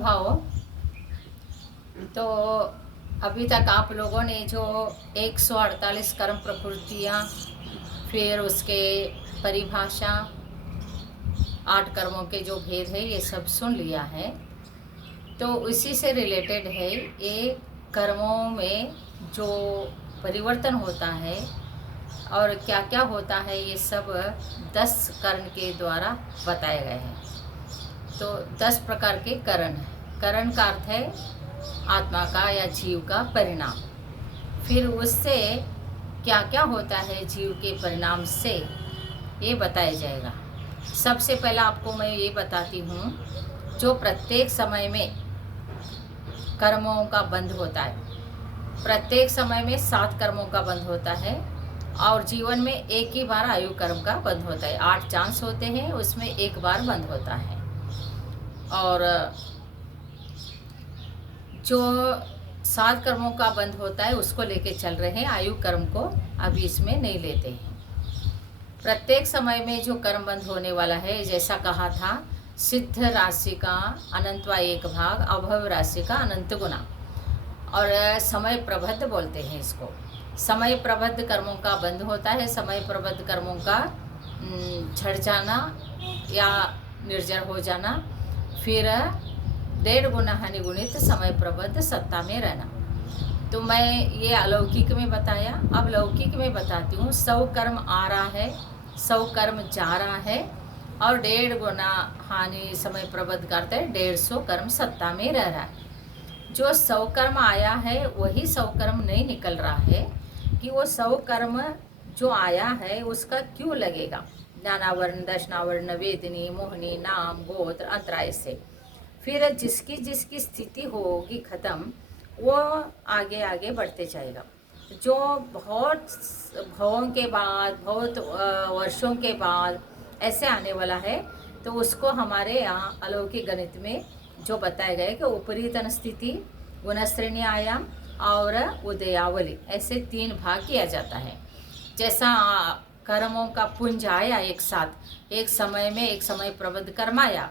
महानुभावों, तो अभी तक आप लोगों ने जो 148 कर्म प्रकृतियाँ, फिर उसके परिभाषा, 8 कर्मों के जो भेद है, ये सब सुन लिया है। तो उसी से रिलेटेड है ये कर्मों में जो परिवर्तन होता है और क्या क्या होता है, ये सब 10 करण के द्वारा बताए गए हैं। तो 10 प्रकार के करण हैं। करण का अर्थ है आत्मा का या जीव का परिणाम। फिर उससे क्या क्या होता है जीव के परिणाम से, ये बताया जाएगा। सबसे पहला आपको मैं ये बताती हूँ, जो प्रत्येक समय में कर्मों का बंध होता है। प्रत्येक समय में 7 कर्मों का बंध होता है और जीवन में एक ही बार आयु कर्म का बंध होता है। 8 चांस होते हैं, उसमें एक बार बंध होता है। और जो 7 कर्मों का बंध होता है उसको लेके चल रहे हैं, आयु कर्म को अभी इसमें नहीं लेते हैं। प्रत्येक समय में जो कर्म बंध होने वाला है, जैसा कहा था, सिद्ध राशि का अनंतवा एक भाग, अभव राशि का अनंत गुना, और समय प्रबद्ध बोलते हैं इसको। समय प्रबद्ध कर्मों का बंध होता है। समय प्रबद्ध कर्मों का झड़ जाना या निर्जर हो जाना। फिर 1.5 गुना हानि गुणित समय प्रबद्ध सत्ता में रहना। तो मैं ये अलौकिक में बताया, अब लौकिक में बताती हूँ। 100 कर्म आ रहा है, 100 कर्म जा रहा है, और 1.5 गुना हानि समय प्रबद्ध करते हैं, 150 कर्म सत्ता में रह रहा है। जो 100 कर्म आया है वही 100 कर्म नहीं निकल रहा है कि वो 100 कर्म जो आया है उसका क्यों लगेगा। ज्ञानावरण, दर्शनावरण, वेदनी, मोहनी, नाम, गोत्र, अंतराय से फिर जिसकी जिसकी स्थिति होगी खत्म, वो आगे आगे बढ़ते जाएगा। जो बहुत भवों के बाद, बहुत वर्षों के बाद ऐसे आने वाला है, तो उसको हमारे यहाँ अलौकिक गणित में जो बताया गया है कि उपरीतन स्थिति, गुणश्रेणी आयाम और उदयावली, ऐसे 3 भाग किया जाता है। जैसा कर्मों का पुंज आया एक साथ, एक समय में एक समय प्रबद्ध कर्म आया,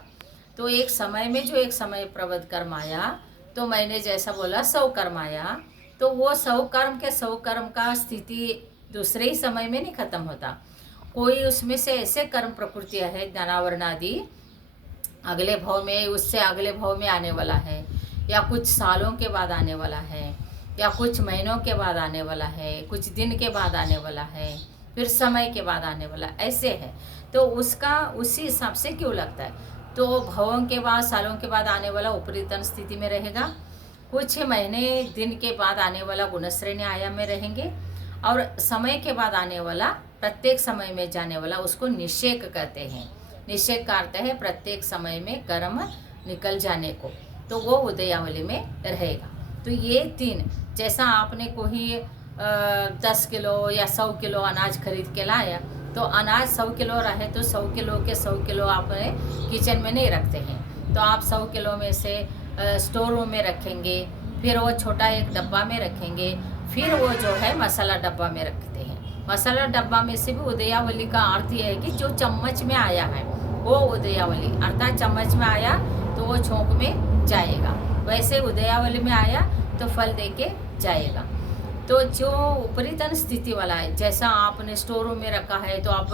तो एक समय में जो एक समय प्रबद्ध कर्म आया, तो मैंने जैसा बोला 100 कर्म आया, तो वो 100 कर्म के 100 कर्म का स्थिति दूसरे ही समय में नहीं खत्म होता। कोई उसमें से ऐसे कर्म प्रकृतियाँ है, ज्ञानावरण आदि, अगले भाव में, उससे अगले भाव में आने वाला है, या कुछ सालों के बाद आने वाला है, या कुछ महीनों के बाद आने वाला है, कुछ दिन के बाद आने वाला है, फिर समय के बाद आने वाला, ऐसे है। तो उसका उसी हिसाब से क्यों लगता है। तो भवों के बाद, सालों के बाद आने वाला उपरीतन स्थिति में रहेगा, कुछ महीने दिन के बाद आने वाला गुणश्रेणी आयाम में रहेंगे, और समय के बाद आने वाला, प्रत्येक समय में जाने वाला, उसको निषेक कहते हैं। निषेक का अर्थ है प्रत्येक समय में कर्म निकल जाने को, तो वो उदयावली में रहेगा। तो ये 3, जैसा आपने कोई 10 किलो या 100 किलो अनाज खरीद के लाया, तो अनाज 100 किलो रहे तो 100 किलो के 100 किलो आप किचन में नहीं रखते हैं, तो आप 100 किलो में से स्टोर रूम में रखेंगे, फिर वो छोटा एक डब्बा में रखेंगे, फिर वो जो है मसाला डब्बा में रखते हैं। मसाला डब्बा में से भी उदयावली का अर्थ यह है कि जो चम्मच में आया है वो उदयावली, अर्थात चम्मच में आया तो वो छोंक में जाएगा, वैसे उदयावली में आया तो फल दे के जाएगा। तो जो उपरीतन स्थिति वाला है, जैसा आपने स्टोर रूम में रखा है, तो आप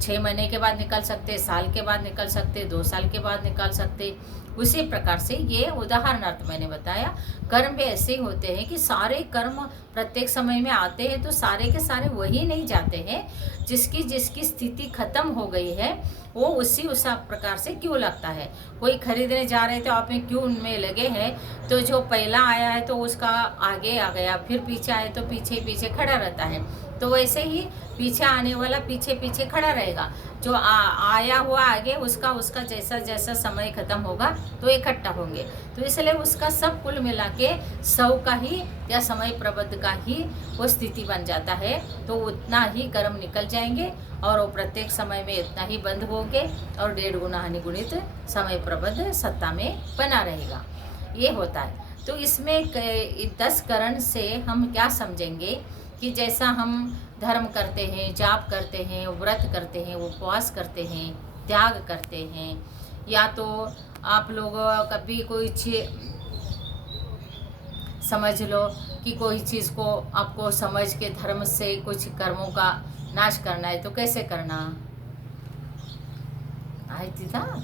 6 महीने के बाद निकल सकते, साल के बाद निकल सकते, 2 साल के बाद निकाल सकते। उसी प्रकार से ये उदाहरणार्थ मैंने बताया, कर्म भी ऐसे ही होते हैं कि सारे कर्म प्रत्येक समय में आते हैं, तो सारे के सारे वही नहीं जाते हैं। जिसकी जिसकी स्थिति खत्म हो गई है वो उसी उस प्रकार से क्यों लगता है। कोई खरीदने जा रहे थे, आप में क्यों उनमें लगे हैं, तो जो पहला आया है तो उसका आगे आ गया, फिर पीछे आए तो पीछे पीछे खड़ा रहता है। तो वैसे ही पीछे आने वाला पीछे पीछे खड़ा रहेगा, जो आया हुआ आगे, उसका उसका जैसा जैसा समय खत्म होगा तो इकट्ठा होंगे। तो इसलिए उसका सब कुल मिला के 100 का ही या समय प्रबद्ध का ही वो स्थिति बन जाता है, तो उतना ही कर्म निकल जाएंगे और वो प्रत्येक समय में इतना ही बंद होंगे, और 1.5 गुना हानि गुणित समय प्रबद्ध सत्ता में बना रहेगा। ये होता है। तो इसमें 10 करण से हम क्या समझेंगे कि जैसा हम धर्म करते हैं, जाप करते हैं, व्रत करते हैं, उपवास करते हैं, त्याग करते हैं, या तो आप लोग कभी कोई समझ लो कि कोई चीज़ को आपको समझ के धर्म से कुछ कर्मों का नाश करना है तो कैसे करना है था।